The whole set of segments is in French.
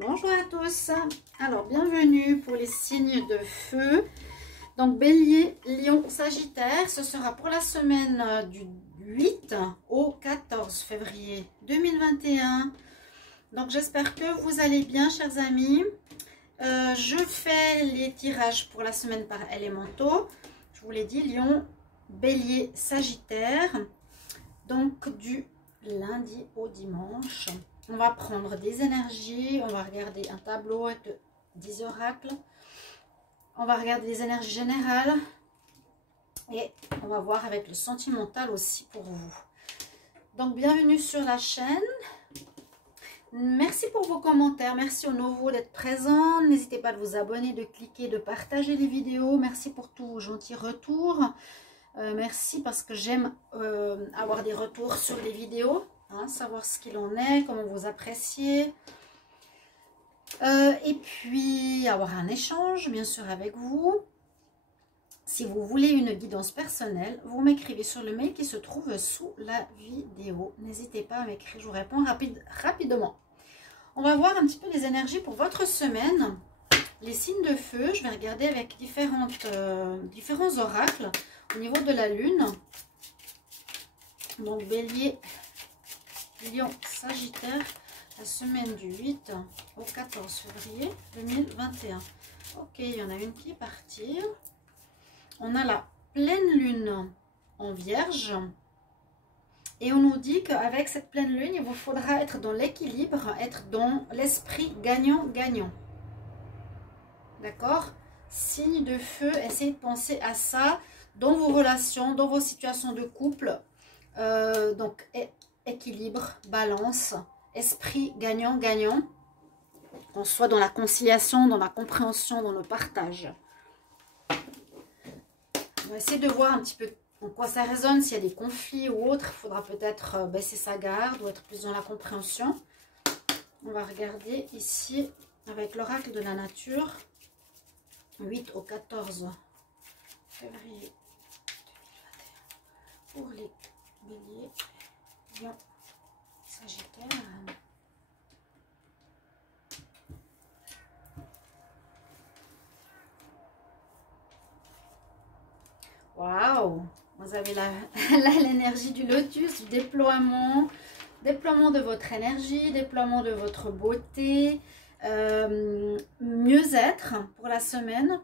Bonjour à tous. Alors, bienvenue pour les signes de feu. Donc, Bélier, Lion, Sagittaire, ce sera pour la semaine du 8 au 14 février 2021. Donc, j'espère que vous allez bien, chers amis. Je fais les tirages pour la semaine par élémentaux. Je vous l'ai dit, Lion, Bélier, Sagittaire. Donc, du lundi au dimanche. On va prendre des énergies, on va regarder un tableau de 10 oracles, on va regarder les énergies générales et on va voir avec le sentimental aussi pour vous. Donc, bienvenue sur la chaîne. Merci pour vos commentaires, merci aux nouveaux d'être présents. N'hésitez pas à vous abonner, de cliquer, de partager les vidéos. Merci pour tous vos gentils retours. Merci parce que j'aime avoir des retours sur les vidéos. Hein, savoir ce qu'il en est, comment vous appréciez. Et puis avoir un échange, bien sûr, avec vous. Si vous voulez une guidance personnelle, vous m'écrivez sur le mail qui se trouve sous la vidéo. N'hésitez pas à m'écrire, je vous réponds rapidement. On va voir un petit peu les énergies pour votre semaine. Les signes de feu, je vais regarder avec différents oracles au niveau de la lune. Donc, Bélier, Lion, Sagittaire, la semaine du 8 au 14 février 2021. Ok, il y en a une qui est partie. On a la pleine lune en Vierge. Et on nous dit qu'avec cette pleine lune, il vous faudra être dans l'équilibre, être dans l'esprit gagnant-gagnant. D'accord? Signe de feu, essayez de penser à ça dans vos relations, dans vos situations de couple. Donc, équilibre, balance, esprit gagnant-gagnant, qu'on soit dans la conciliation, dans la compréhension, dans le partage. On va essayer de voir un petit peu en quoi ça résonne, s'il y a des conflits ou autre. Il faudra peut-être baisser sa garde ou être plus dans la compréhension. On va regarder ici avec l'oracle de la nature, 8 au 14 février 2021, pour les béliers. Lion, Sagittaire. Waouh! Vous avez l'énergie du lotus, du déploiement de votre énergie, déploiement de votre beauté, mieux-être pour la semaine.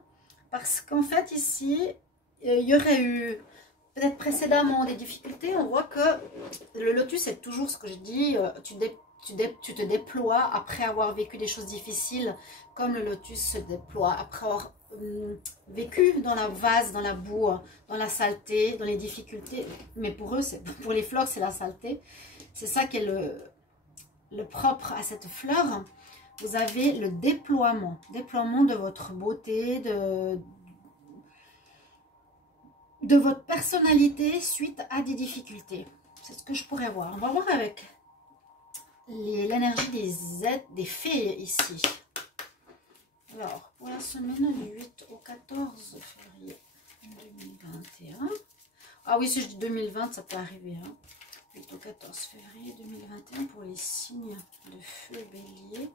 Parce qu'en fait, ici, il y aurait eu peut-être précédemment des difficultés. On voit que le lotus, c'est toujours ce que je dis, tu te déploies après avoir vécu des choses difficiles, comme le lotus se déploie après avoir vécu dans la vase, dans la boue, dans la saleté, dans les difficultés. Mais pour eux, pour les fleurs, c'est la saleté. C'est ça qui est le propre à cette fleur. Vous avez le déploiement de votre beauté, de votre personnalité suite à des difficultés. C'est ce que je pourrais voir. On va voir avec l'énergie des fées ici. Alors, pour la semaine du 8 au 14 février 2021. Ah oui, si je dis 2020, ça peut arriver. Hein. 8 au 14 février 2021 pour les signes de feu, Bélier,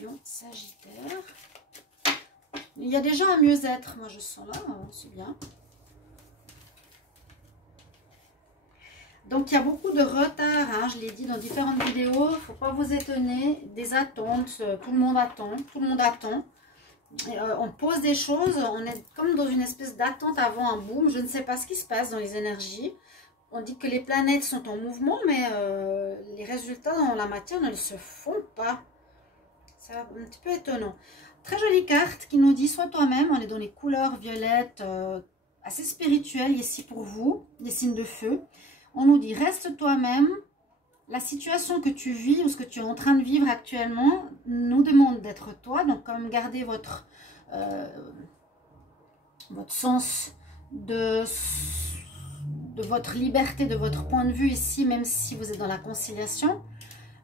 Lion, Sagittaire. Il y a déjà un mieux-être, moi je sens là, c'est bien. Donc, il y a beaucoup de retard, hein, je l'ai dit dans différentes vidéos. Il ne faut pas vous étonner des attentes. Tout le monde attend. On pose des choses, on est comme dans une espèce d'attente avant un boom. Je ne sais pas ce qui se passe dans les énergies. On dit que les planètes sont en mouvement, mais les résultats dans la matière ne se font pas. C'est un petit peu étonnant. Très jolie carte qui nous dit « Sois toi-même ». On est dans les couleurs violettes, assez spirituelles ici pour vous, les signes de feu. On nous dit « Reste toi-même ». La situation que tu vis ou ce que tu es en train de vivre actuellement nous demande d'être toi. Donc, comme garder votre sens de votre liberté, de votre point de vue ici, même si vous êtes dans la conciliation.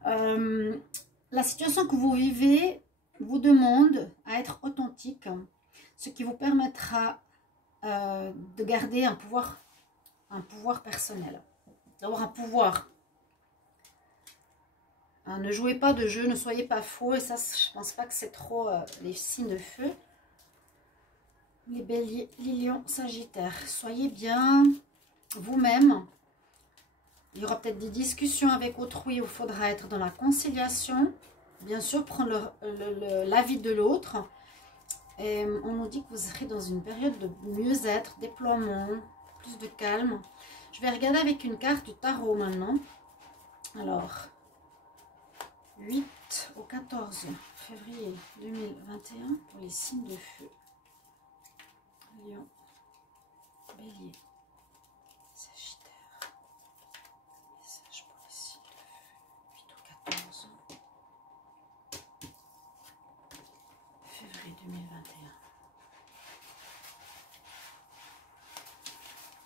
La situation que vous vivez vous demande à être authentique, ce qui vous permettra de garder un pouvoir personnel, d'avoir un pouvoir Hein, ne jouez pas de jeu, ne soyez pas faux. Et ça, je pense pas que c'est trop les signes de feu. Les béliers, les lions, sagittaires. Soyez bien vous-même. Il y aura peut-être des discussions avec autrui où il faudra être dans la conciliation. Bien sûr, prendre l'avis de l'autre. Et on nous dit que vous serez dans une période de mieux-être, déploiement, plus de calme. Je vais regarder avec une carte du tarot maintenant. Alors, 8 au 14 février 2021 pour les signes de feu. Lion, bélier, sagittaire. Message pour les signes de feu. 8 au 14 février 2021.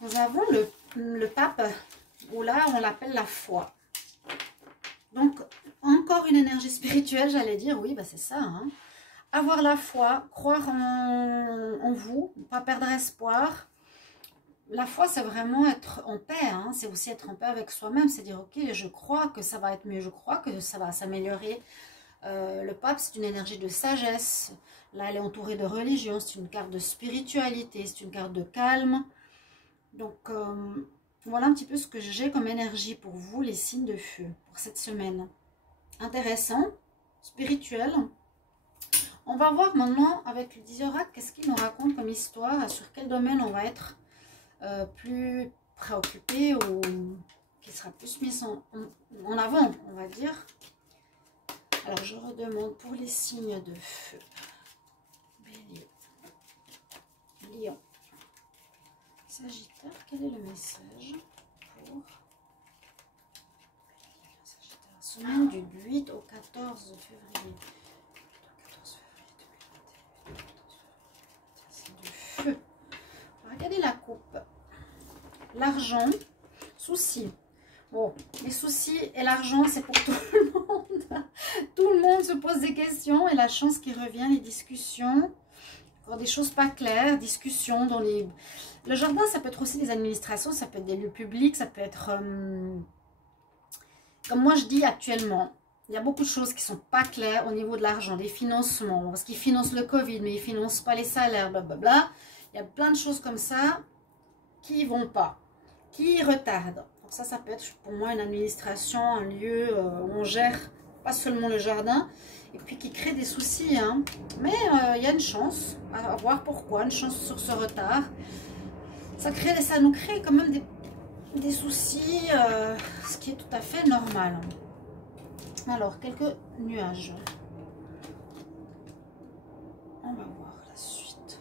Nous avons le pape, où là on l'appelle la foi. Donc encore une énergie spirituelle, j'allais dire, oui, bah c'est ça. Hein. Avoir la foi, croire en vous, ne pas perdre espoir. La foi, c'est vraiment être en paix. Hein. C'est aussi être en paix avec soi-même. C'est dire, ok, je crois que ça va être mieux, je crois que ça va s'améliorer. Le pape, c'est une énergie de sagesse. Là, elle est entourée de religion. C'est une carte de spiritualité. C'est une carte de calme. Donc, voilà un petit peu ce que j'ai comme énergie pour vous, les signes de feu, pour cette semaine. Intéressant, spirituel. On va voir maintenant avec le 10 oracle, qu'est-ce qu'il nous raconte comme histoire, sur quel domaine on va être plus préoccupé ou qui sera plus mis en avant, on va dire. Alors, je redemande pour les signes de feu. Bélier, Lion, Sagittaire, quel est le message pour Sagittaire, semaine du 8 au 14 février. Feu. Regardez la coupe. L'argent, soucis. Bon, les soucis et l'argent, c'est pour tout le monde. Tout le monde se pose des questions et la chance qui revient, les discussions. Encore des choses pas claires, discussions dans les... Le jardin, ça peut être aussi des administrations, ça peut être des lieux publics, ça peut être... Comme moi je dis actuellement, il y a beaucoup de choses qui ne sont pas claires au niveau de l'argent, des financements. Parce qu'ils financent le Covid, mais ils ne financent pas les salaires, blablabla. Il y a plein de choses comme ça qui ne vont pas, qui retardent. Donc ça peut être pour moi une administration, un lieu où on gère pas seulement le jardin, et puis qui crée des soucis. Hein. Mais il y a une chance, à voir pourquoi, une chance sur ce retard. Ça nous crée quand même des soucis, ce qui est tout à fait normal. Alors, quelques nuages. On va voir la suite.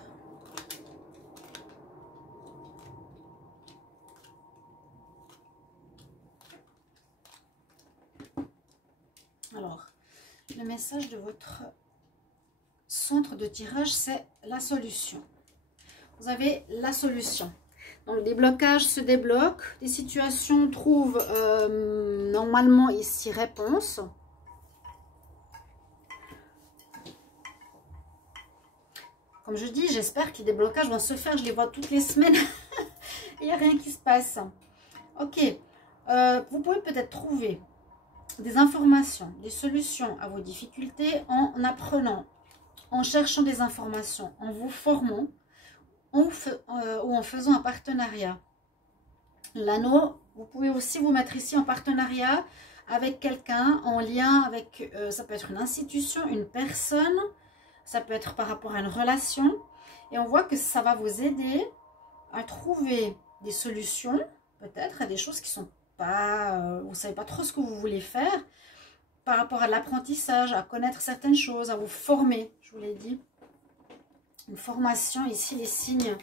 Alors, le message de votre centre de tirage, c'est la solution. Vous avez la solution. Donc, des blocages se débloquent, des situations trouvent normalement ici réponse. Comme je dis, j'espère que les déblocages vont se faire. Je les vois toutes les semaines. Il n'y a rien qui se passe. Ok. Vous pouvez peut-être trouver des informations, des solutions à vos difficultés en apprenant, en cherchant des informations, en vous formant ou en faisant un partenariat. L'anneau, vous pouvez aussi vous mettre ici en partenariat avec quelqu'un, en lien avec, ça peut être une institution, une personne, ça peut être par rapport à une relation. Et on voit que ça va vous aider à trouver des solutions, peut-être à des choses qui sont pas, vous ne savez pas trop ce que vous voulez faire, par rapport à l'apprentissage, à connaître certaines choses, à vous former, je vous l'ai dit. Une formation, ici les signes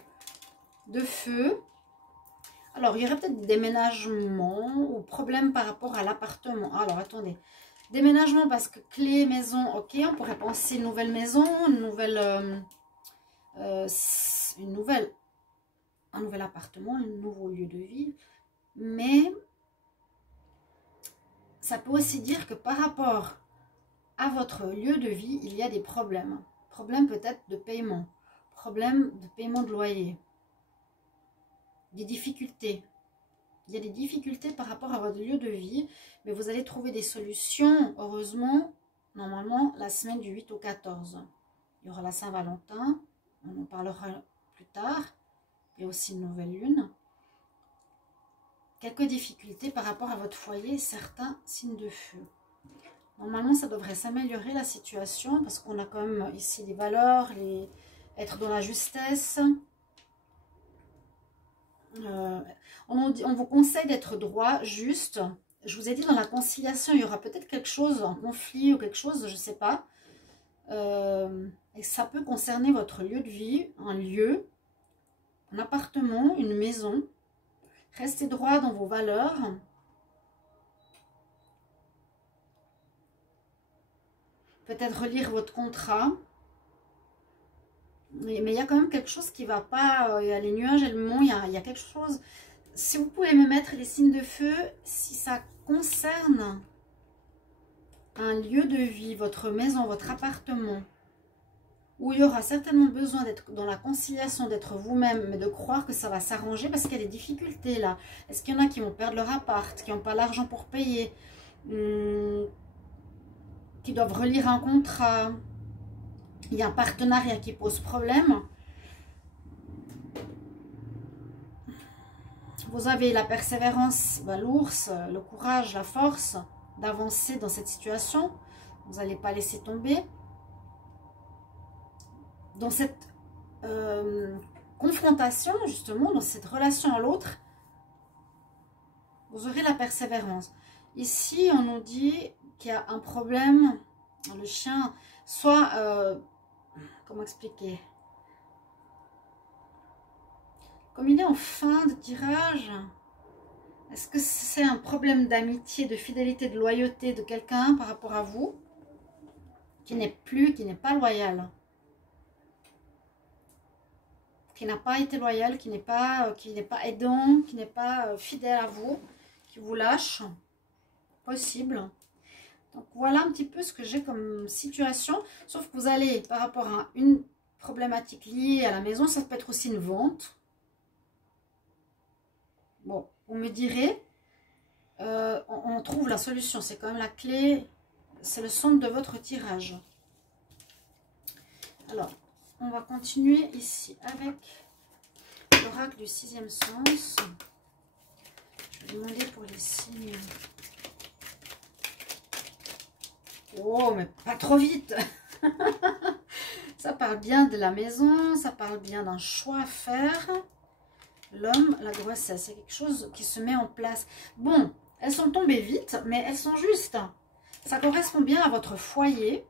de feu. Alors, il y aurait peut-être des déménagements ou problèmes par rapport à l'appartement. Alors, attendez. Déménagement parce que clé, maison, ok. On pourrait penser une nouvelle maison, un nouvel appartement, un nouveau lieu de vie. Mais ça peut aussi dire que par rapport à votre lieu de vie, il y a des problèmes. Problèmes peut-être de paiement. Problèmes de paiement de loyer. Des difficultés. Il y a des difficultés par rapport à votre lieu de vie, mais vous allez trouver des solutions, heureusement, normalement, la semaine du 8 au 14. Il y aura la Saint-Valentin, on en parlera plus tard. Il y a aussi une nouvelle lune. Quelques difficultés par rapport à votre foyer, certains signes de feu. Normalement, ça devrait s'améliorer la situation parce qu'on a quand même ici les valeurs, être dans la justesse. On vous conseille d'être droit, juste. Je vous ai dit dans la conciliation, il y aura peut-être quelque chose, un conflit ou quelque chose, je ne sais pas. Et ça peut concerner votre lieu de vie, un lieu, un appartement, une maison. Restez droit dans vos valeurs. Peut-être relire votre contrat. Mais il y a quand même quelque chose qui ne va pas. Il y a les nuages et le mont, il y a quelque chose. Si vous pouvez me mettre les signes de feu, si ça concerne un lieu de vie, votre maison, votre appartement, où il y aura certainement besoin d'être dans la conciliation, d'être vous-même, mais de croire que ça va s'arranger parce qu'il y a des difficultés là. Est-ce qu'il y en a qui vont perdre leur appart, qui n'ont pas l'argent pour payer, qui doivent relire un contrat, il y a un partenariat qui pose problème. Vous avez la persévérance, l'ours, le courage, la force d'avancer dans cette situation. Vous n'allez pas laisser tomber. Dans cette confrontation, justement, dans cette relation à l'autre, vous aurez la persévérance. Ici, on nous dit qu'il y a un problème, le chien, soit, comment expliquer? Comme il est en fin de tirage, est-ce que c'est un problème d'amitié, de fidélité, de loyauté de quelqu'un par rapport à vous, qui n'est pas loyal? Qui n'a pas été loyal, qui n'est pas aidant, qui n'est pas fidèle à vous, qui vous lâche, possible. Donc voilà un petit peu ce que j'ai comme situation, sauf que vous allez par rapport à une problématique liée à la maison, ça peut être aussi une vente. Bon, vous me direz, on trouve la solution, c'est quand même la clé, c'est le centre de votre tirage. Alors, on va continuer ici avec l'oracle du 6e sens. Je vais demander pour les signes. Oh, mais pas trop vite. Ça parle bien de la maison, ça parle bien d'un choix à faire. L'homme, la grossesse, c'est quelque chose qui se met en place. Bon, elles sont tombées vite, mais elles sont justes. Ça correspond bien à votre foyer,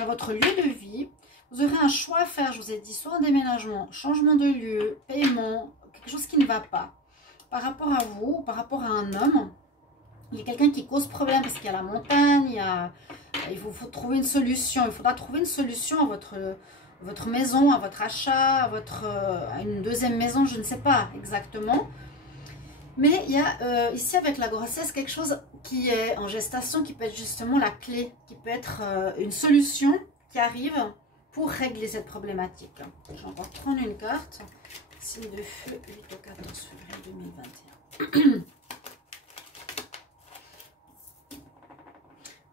à votre lieu de vie. Vous aurez un choix à faire, je vous ai dit, soit un déménagement, changement de lieu, paiement, quelque chose qui ne va pas. Par rapport à vous, par rapport à un homme, il y a quelqu'un qui cause problème parce qu'il y a la montagne, il faut trouver une solution. Il faudra trouver une solution à votre maison, à votre achat, à une deuxième maison, je ne sais pas exactement. Mais il y a ici avec la grossesse quelque chose qui est en gestation, qui peut être justement la clé, qui peut être une solution qui arrive pour régler cette problématique. Je vais encore prendre une carte. Signe de feu, 8 au 14 février 2021.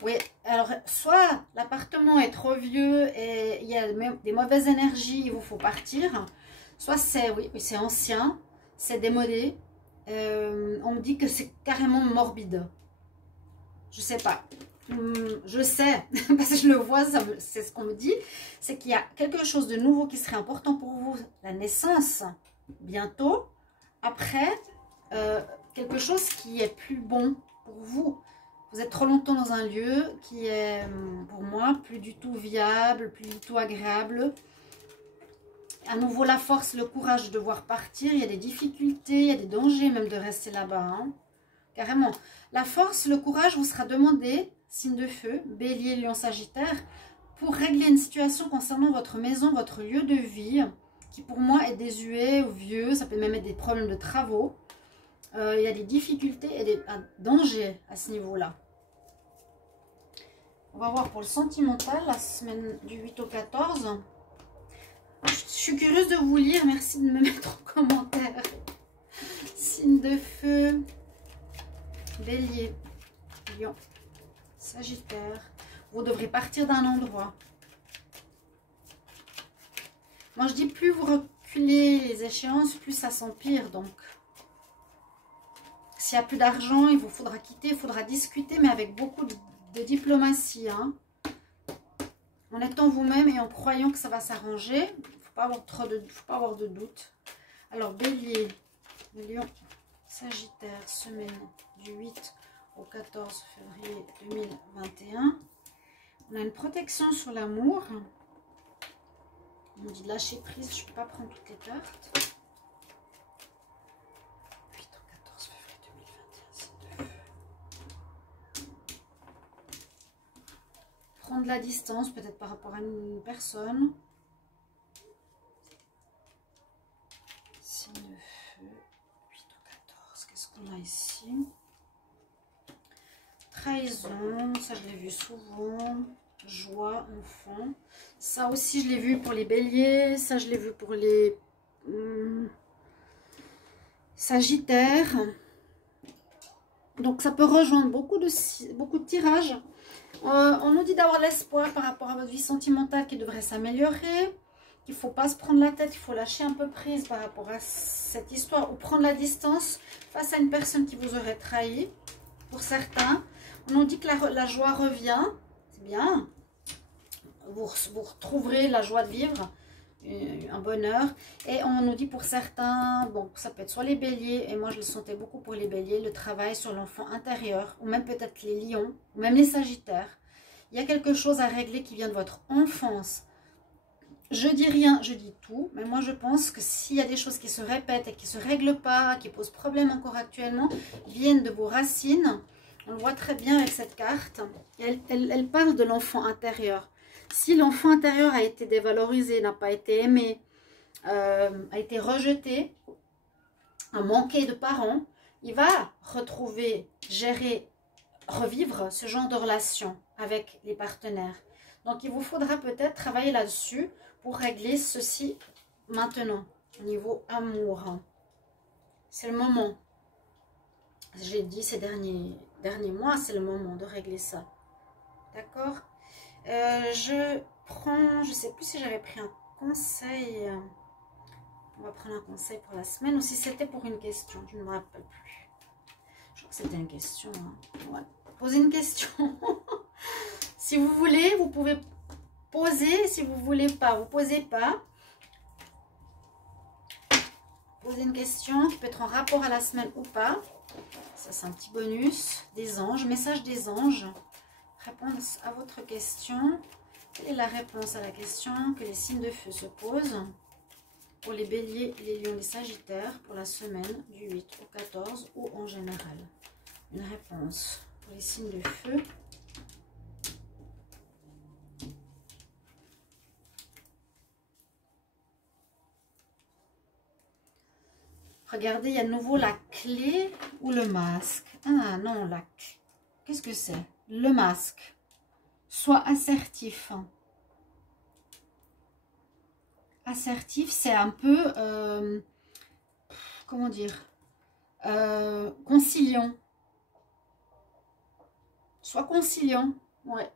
Oui, alors soit l'appartement est trop vieux et il y a des mauvaises énergies, il vous faut partir. Soit c'est, oui, c'est ancien, c'est démodé. On me dit que c'est carrément morbide. Je sais pas. Je sais, parce que je le vois, c'est ce qu'on me dit, c'est qu'il y a quelque chose de nouveau qui serait important pour vous, la naissance, bientôt. Après, quelque chose qui est plus bon pour vous. Vous êtes trop longtemps dans un lieu qui est, pour moi, plus du tout viable, plus du tout agréable. À nouveau, la force, le courage de devoir partir. Il y a des difficultés, il y a des dangers même de rester là-bas. Hein. Carrément. La force, le courage vous sera demandé, signe de feu, bélier, lion, sagittaire, pour régler une situation concernant votre maison, votre lieu de vie, qui pour moi est désuet ou vieux. Ça peut même être des problèmes de travaux. Il y a des difficultés et un danger à ce niveau-là. On va voir pour le sentimental, la semaine du 8 au 14. Je suis curieuse de vous lire. Merci de me mettre en commentaire si signes de feu, Bélier, Lion, Sagittaire. Vous devrez partir d'un endroit. Moi, je dis plus vous reculez les échéances, plus ça s'empire. Donc, s'il n'y a plus d'argent, il vous faudra quitter, il faudra discuter, mais avec beaucoup de diplomatie. Hein. En étant vous-même et en croyant que ça va s'arranger. Il ne faut pas avoir de doute. Alors, Bélier, Lion, Sagittaire, semaine du 8 au 14 février 2021. On a une protection sur l'amour. On me dit de lâcher prise, je ne peux pas prendre toutes les cartes. 8 au 14 février 2021. Prendre la distance, peut-être par rapport à une personne. Signe de feu. 8 au 14. Qu'est-ce qu'on a ici? Trahison, ça je l'ai vu souvent. Joie, enfant. Ça aussi, je l'ai vu pour les béliers. Ça, je l'ai vu pour les sagittaires. Donc, ça peut rejoindre beaucoup de tirages. On nous dit d'avoir l'espoir par rapport à votre vie sentimentale qui devrait s'améliorer. Qu'il ne faut pas se prendre la tête. Il faut lâcher un peu prise par rapport à cette histoire. Ou prendre la distance face à une personne qui vous aurait trahi. Pour certains. On nous dit que la joie revient. C'est bien. Vous retrouverez la joie de vivre, un bonheur. Et on nous dit pour certains, bon, ça peut être soit les béliers, et moi je le sentais beaucoup pour les béliers, le travail sur l'enfant intérieur, ou même peut-être les lions, ou même les sagittaires. Il y a quelque chose à régler qui vient de votre enfance. Je dis rien, je dis tout, mais moi je pense que s'il y a des choses qui se répètent et qui ne se règlent pas, qui posent problème encore actuellement, viennent de vos racines. On le voit très bien avec cette carte. Elle parle de l'enfant intérieur. Si l'enfant intérieur a été dévalorisé, n'a pas été aimé, a été rejeté, a manqué de parents, il va retrouver, gérer, revivre ce genre de relation avec les partenaires. Donc, il vous faudra peut-être travailler là-dessus pour régler ceci maintenant, au niveau amour. C'est le moment. J'ai dit ces derniers mois, c'est le moment de régler ça. D'accord ? Je prends, je ne sais plus si j'avais pris un conseil. On va prendre un conseil pour la semaine ou si c'était pour une question. Je ne me rappelle plus. Je crois que c'était une question. Hein. Ouais. Posez une question. Si vous voulez, vous pouvez poser. Si vous ne voulez pas, vous ne posez pas. Posez une question qui peut être en rapport à la semaine ou pas. Ça, c'est un petit bonus. Des anges, message des anges. Réponse à votre question. Quelle est la réponse à la question que les signes de feu se posent pour les béliers, les lions, les sagittaires pour la semaine du 8 au 14 ou en général? Une réponse pour les signes de feu. Regardez, il y a de nouveau la clé ou le masque. Ah non, la clé. Qu'est-ce que c'est? Le masque. Sois assertif. Assertif, c'est un peu, comment dire, conciliant. Sois conciliant. Ouais.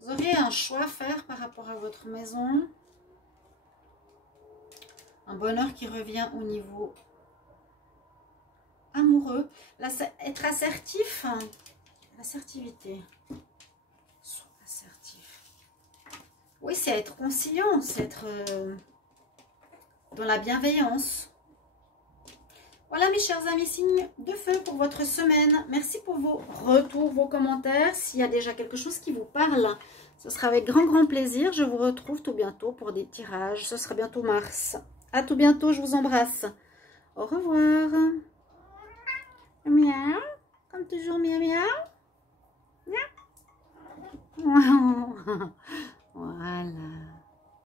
Vous aurez un choix à faire par rapport à votre maison. Un bonheur qui revient au niveau amoureux. Là, être assertif. L'assertivité. Sois assertif. Oui, c'est être conciliant. C'est être dans la bienveillance. Voilà mes chers amis, signes de feu pour votre semaine. Merci pour vos retours, vos commentaires. S'il y a déjà quelque chose qui vous parle, ce sera avec grand plaisir. Je vous retrouve tout bientôt pour des tirages. Ce sera bientôt mars. À tout bientôt, je vous embrasse. Au revoir. Miaou. Comme toujours, miaou miaou. Miaou. Voilà.